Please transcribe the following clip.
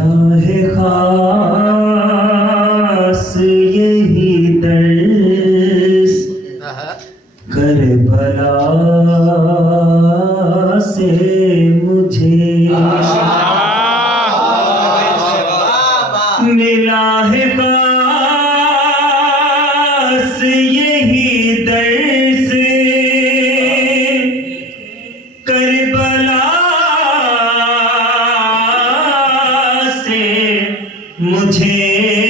है खास यही दर्स करबला से मुझे मिला है खास यही दर्स करबला से मुझे